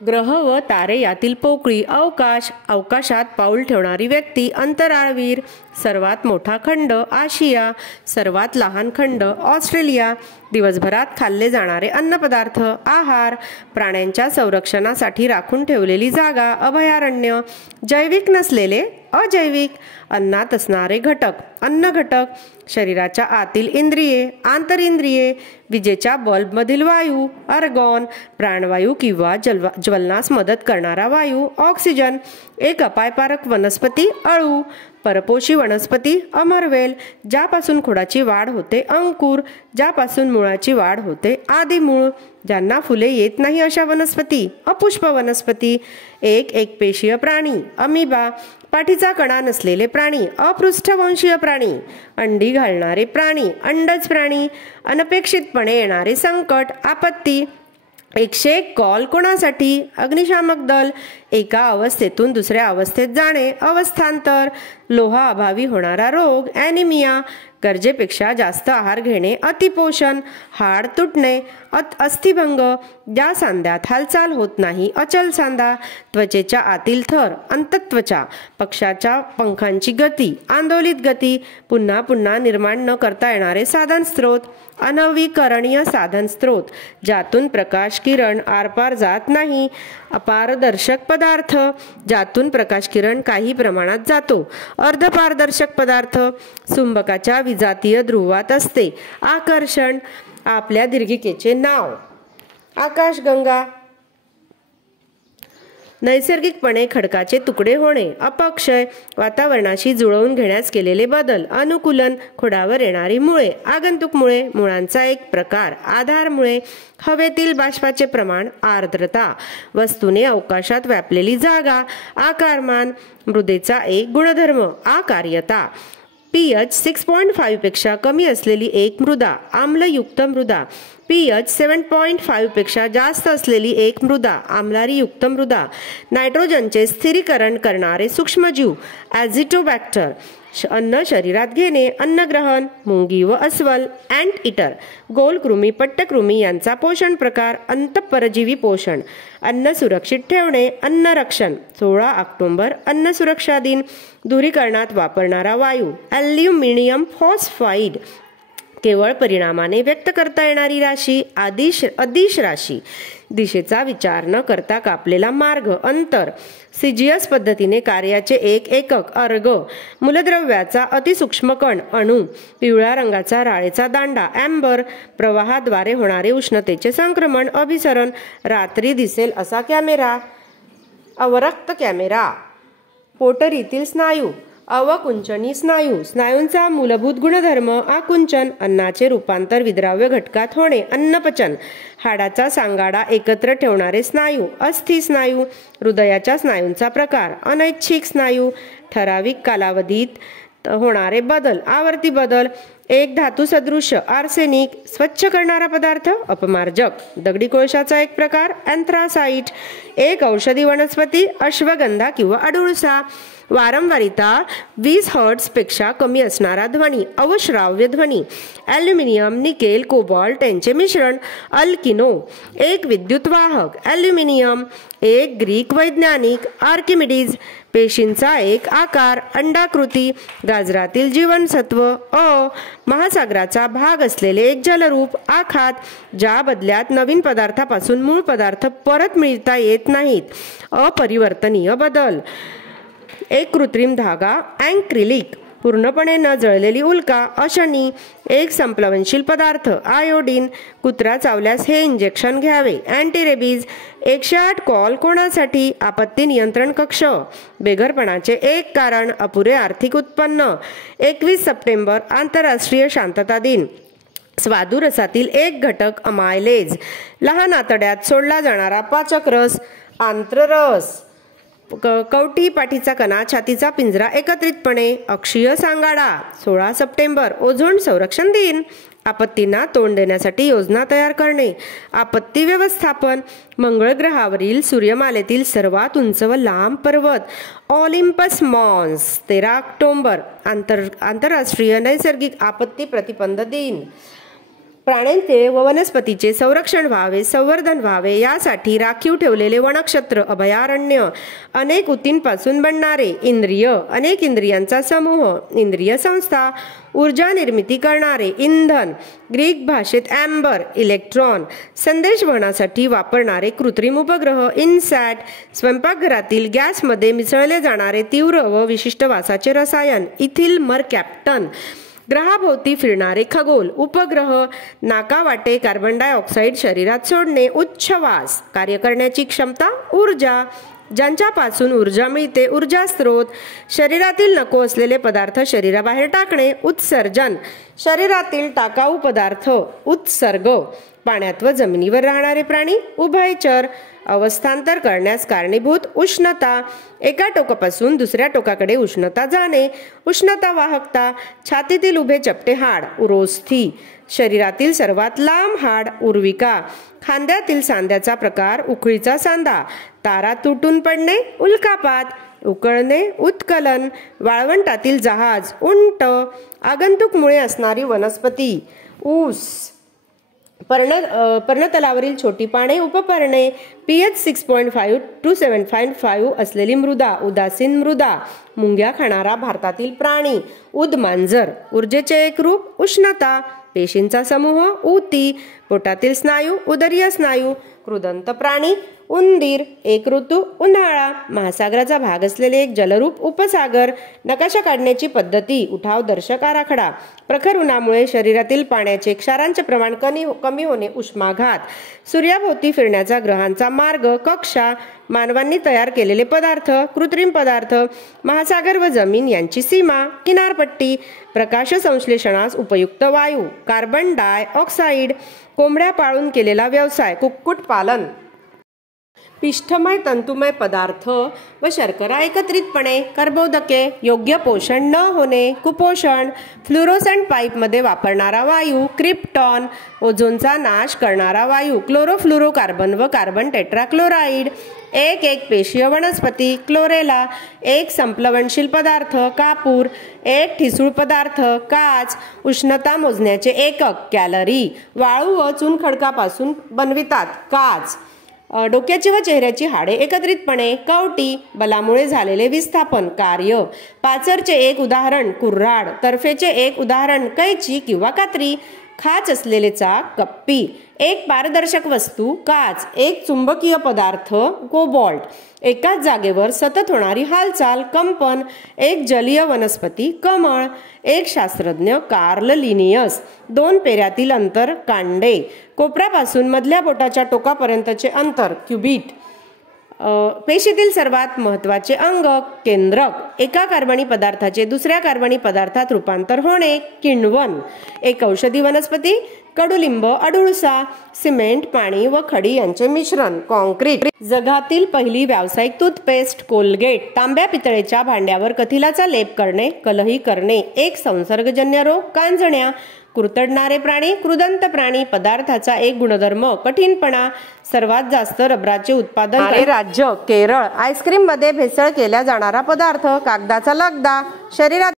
ग्रह व तारे यातील पोकळी, अवकाश, अवकाशात पाऊल ठेवणारी व्यक्ती, अंतराळवीर, सर्वात मोठा खंड आशिया, सर्वात लहान खंड ऑस्ट्रेलिया, दिवसभरात खाल्ले जाणारे अन्नपदार्थ, आहार, प्राण्यांच्या संरक्षणासाठी राखून ठेवलेली जागा, अभयारण्य, जैविक नसलेले, अजैविक, अन्नात असणारे घटक, अन्न घटक, शरीराच्या आतील इंद्रिये, आंतरिंद्रिये, विजेच्या बल्बमधील वायू, अर्गॉन, प्राणवायू किंवा ज्वलनास मदत करणारा वायू, ऑक्सिजन, एक अपायकारक वनस्पती, अळू, परपोषी वनस्पती, अमरवेल, ज्यापासून खोडाची वाढ होते, अंकुर, ज्यापासून मुळाची वाढ होते, आदिमूळ, ज्यांना फुले येत नाही अशा वनस्पती, अपुष्प वनस्पती, एक एकपेशीय प्राणी, अमिबा, पाठीचा कणा नसलेले प्राणी, अपृष्ठवंशीय प्राणी, अंडी घालणारे प्राणी, अंडज प्राणी, अनपेक्षितपणे येणारे संकट, आपत्ती, 101 कॉल कोणासाठी, अग्निशामक दल, एका अवस्थेतून दुसऱ्या अवस्थेत जाणे, अवस्थांतर, लोहाअभावी होणारा रोग, ॲनिमिया, गरजेपेक्षा जास्त आहार घेणे, अतिपोषण, हाड तुटणे, अस्थिभंग, ज्या सांध्यात हालचाल होत नाही, अचल सांधा, त्वचेच्या आतील थर, अंतत्वचा, पक्षाच्या पंखांची गती, आंदोलित गती, पुन्हा पुन्हा निर्माण न करता येणारे साधन स्रोत, अनवीकरणीय साधन स्रोत, ज्यातून प्रकाश किरण आरपार जात नाही, अपारदर्शक पदार्थ, ज्यातून प्रकाश किरण काही प्रमाणात जातो, अर्धपारदर्शक पदार्थ, चुंबकाच्या विजातीय ध्रुवात असते, आकर्षण, आपल्या दीर्घिकेचे नाव, आकाशगंगा, नैसर्गिकपणे खडकाचे तुकडे होणे, अपक्षय, वातावरणाशी जुळवून घेण्यास केलेले बदल, अनुकूलन, खोडावर येणारी मुळे, आगंतुक मुळे, मुळांचा एक प्रकार, आधारमुळे, हवेतील बाष्पाचे प्रमाण, आर्द्रता, वस्तूने अवकाशात व्यापलेली जागा, आकारमान, मृदेचा एक गुणधर्म, आकार्यता, pH 6.5 पेक्षा कमी असलेली एक मृदा, आम्लयुक्त मृदा, pH 7.5 पेक्षा जास्त असलेली एक मृदा, आम्लारीयुक्त मृदा, नायट्रोजनचे स्थिरीकरण करणारे सूक्ष्मजीव, ॲझिटोबॅक्टर, अन्न शरीरात घेणे, अन्नग्रहण, मुंगी व अस्वल, अँट इटर, गोलकृमी, पट्टकृमी यांचा पोषण प्रकार, अंतःपरजीवी पोषण, अन्न सुरक्षित ठेवणे, अन्नरक्षण, 16 ऑक्टोबर अन्न सुरक्षा दिन, धुरीकरणात वापरणारा वायू, ॲल्युमिनियम फॉस्फाईड, केवळ परिणामाने व्यक्त करता येणारी राशी, अदिश राशी, दिशेचा विचार न करता कापलेला मार्ग, अंतर, सिजियस पद्धतीने कार्याचे एक एकक, अर्ग, मूलद्रव्याचा अतिसूक्ष्म कण, अणू, पिवळ्या रंगाचा राळेचा दांडा, ॲम्बर, प्रवाहाद्वारे होणारे उष्णतेचे संक्रमण, अभिसरण, रात्री दिसेल असा कॅमेरा, अवरक्त कॅमेरा, पोटरीतील स्नायू, अवकुंचनी स्नायू, स्नायूंचा मूलभूत गुणधर्म, आकुंचन, अन्नाचे रूपांतर विद्राव्य घटकात होणे, अन्नपचन, हाडाचा सांगाडा एकत्र ठेवणारे स्नायू, अस्थि स्नायू, हृदयाच्या स्नायूंचा प्रकार, अनैच्छिक स्नायू, ठराविक कालावधीत होणारे बदल, आवर्ती बदल, एक धातू सदृश, आर्सेनिक, स्वच्छ करणारा पदार्थ, अपमार्जक, दगडी कोळशाचा एक प्रकार, अँथ्रासाइट, एक औषधी वनस्पती, अश्वगंधा किंवा अडुळसा, वारंवारिता 20 हर्ट्झ पेक्षा कमी असणारा ध्वनी, अवश्राव्य ध्वनी, ॲल्युमिनियम, निकेल, कोबाल्ट यांचे मिश्रण, अल्किनो, एक विद्युतवाहक, ॲल्युमिनियम, एक ग्रीक वैज्ञानिक, आर्किमिडीज, पेशींचा एक आकार, अंडाकृती, गाजरातील जीवनसत्व, महासागराचा भाग असलेले एक जलरूप, आखात, ज्या बदल्यात नवीन पदार्थापासून मूळ पदार्थ परत मिळता येत नाहीत, अपरिवर्तनीय बदल, एक कृत्रिम धागा, अँक्रिलिक, पूर्णपणे न जळलेली उल्का, अशनी, एक संप्लवनशील पदार्थ, आयोडीन, कुत्रा चावल्यास हे इंजेक्शन घ्यावे, अँटीरेबीज, 108 कॉल कोणासाठी, आपत्ती नियंत्रण कक्ष, बेघरपणाचे एक कारण, अपुरे आर्थिक उत्पन्न, 21 सप्टेंबर आंतरराष्ट्रीय शांतता दिन, स्वादुरसातील एक घटक, अमायलेज, लहान आतड्यात सोडला जाणारा पाचक रस, आंत्ररस, कवटी, पाठीचा कणा, छातीचा पिंजरा एकत्रितपणे, अक्षीय सांगाडा, 16 सप्टेंबर ओझोन संरक्षण दिन, आपत्तींना तोंड देण्यासाठी योजना तयार करणे, आपत्ती व्यवस्थापन, मंगळ ग्रहावरील सूर्यमालेतील सर्वात उंच व लांब पर्वत, ऑलिम्पस मॉन्स, 13 ऑक्टोबर आंतरराष्ट्रीय नैसर्गिक आपत्ती प्रतिबंध दिन, प्राण्यांचे व वनस्पतीचे संरक्षण व्हावे, संवर्धन व्हावे यासाठी राखीव ठेवलेले वनक्षेत्र, अभयारण्य, अनेक ऊतींपासून बनणारे इंद्रिय, अनेक इंद्रियांचा समूह, इंद्रिय संस्था, ऊर्जा निर्मिती करणारे इंधन, ग्रीक भाषेत ॲम्बर, इलेक्ट्रॉन, संदेश वहनासाठी वापरणारे कृत्रिम उपग्रह, इनसॅट, स्वयंपाकघरातील गॅसमध्ये मिसळले जाणारे तीव्र व विशिष्ट वासाचे रसायन, इथिल मरकॅप्टन, ग्रहाभोवती फिरणारे खगोल, उपग्रह, नाकावाटे कार्बन डायऑक्साईड शरीरात सोडणे, उच्च वास, कार्य करण्याची क्षमता, ऊर्जा, ज्यांच्यापासून ऊर्जा मिळते, ऊर्जा स्रोत, शरीरातील नको असलेले पदार्थ शरीराबाहेर टाकणे, उत्सर्जन, शरीरातील टाकाऊ पदार्थ, उत्सर्ग, पाण्यात व जमिनीवर राहणारे प्राणी, उभयचर, अवस्थांतर करण्यास कारणीभूत, उष्णता, एका टोकापासून दुसऱ्या टोकाकडे उष्णता जाणे, उष्णता वाहकता, छातीतील उभे चपटे हाड, उरोस्थी, शरीरातील सर्वात लांब हाड, उर्विका, खांद्यातील सांध्याचा प्रकार, उखळीचा सांधा, तारा तुटून पडणे, उल्कापात, उकळणे, उत्कलन, वाळवंटातील जहाज, उंट, आगंतुकमुळे असणारी वनस्पती, ऊस, पर्णतलावरील छोटी पाने, उपपर्णे, pH 6.5 to 7.5 असलेली मृदा, उदासीन मृदा, मुंग्या खाणारा भारतातील प्राणी, उदमांजर, ऊर्जेचे एक रूप, उष्णता, पेशींचा समूह, ऊती, पोटातील स्नायू, उदरीय स्नायू, कृदंत प्राणी, उंदीर, एक ऋतू, उन्हाळा, महासागराचा भाग असलेले एक जलरूप, उपसागर, नकाशा काढण्याची पद्धती, उठाव दर्शक आराखडा, प्रखर उन्हामुळे शरीरातील पाण्याचे क्षारांचे प्रमाण कमी होणे, उष्माघात, सूर्याभोवती फिरण्याचा ग्रहांचा मार्ग, कक्षा, मानवांनी तयार केलेले पदार्थ, कृत्रिम पदार्थ, महासागर व जमीन यांची सीमा, किनारपट्टी, प्रकाश संश्लेषणास उपयुक्त वायू, कार्बन डाय ऑक्साईड, कोंबड्या पाळून केलेला व्यवसाय, कुक्कुटपालन, पिष्ठमय तंतुमय पदार्थ व शर्करा एकत्रितपणे, कर्बोदके, योग्य पोषण न होणे, कुपोषण, फ्लुरोसंट पाईपमध्ये वापरणारा वायू, क्रिप्टॉन, ओझोनचा नाश करणारा वायू, क्लोरोफ्लुरोकार्बन व कार्बन टेट्राक्लोराईड, एक पेशीय वनस्पती, क्लोरेला, एक संप्लवनशील पदार्थ, कापूर, एक ठिसूळ पदार्थ, काच, उष्णता मोजण्याचे एकक, कॅलरी, वाळू व चुनखडकापासून बनवितात, काच, डोक्याची व चेहऱ्याची हाडे एकत्रितपणे, कवटी, बलामुळे झालेले विस्थापन, कार्य, पाचरचे एक उदाहरण, कुऱ्हाड, तर्फेचे एक उदाहरण, कैची किंवा कात्री, खाच असलेले चाक, कप्पी, एक पारदर्शक वस्तू, काच, एक चुंबकीय पदार्थ, कोबॉल्ट, एकाच जागेवर सतत होणारी हालचाल, कंपन, एक जलीय वनस्पती, कमळ, एक शास्त्रज्ञ, कार्ल लिनियस, दोन पेऱ्यातील अंतर, कांडे, कोपऱ्यापासून मधल्या बोटाच्या टोकापर्यंतचे अंतर, क्युबिट, पेशीतील सर्वात महत्त्वाचे अंग, केंद्रक, एका कार्बनी पदार्थाचे दुसऱ्या कार्बनी पदार्थात रूपांतर होणे, किण्वन, एक औषधी वनस्पती, कडुलिंब, अडुळसा, सिमेंट, पाणी व खडी यांचे मिश्रण, कॉन्क्रीट, जगातील पहिली व्यावसायिक टूथपेस्ट, कोलगेट, तांब्या पितळेच्या भांड्यावर कथिलाचा लेप करणे, कलही करणे, एक संसर्गजन्य रोग, कांजण्या, कुरतडणारे प्राणी, कृदंत प्राणी, पदार्थाचा एक गुणधर्म, कठीणपणा, सर्वात जास्त रबराचे उत्पादन राज्य, केरळ, आईस्क्रीम मध्ये भेसळ केला जाणारा पदार्थ, कागदाचा लगदा, शरीरात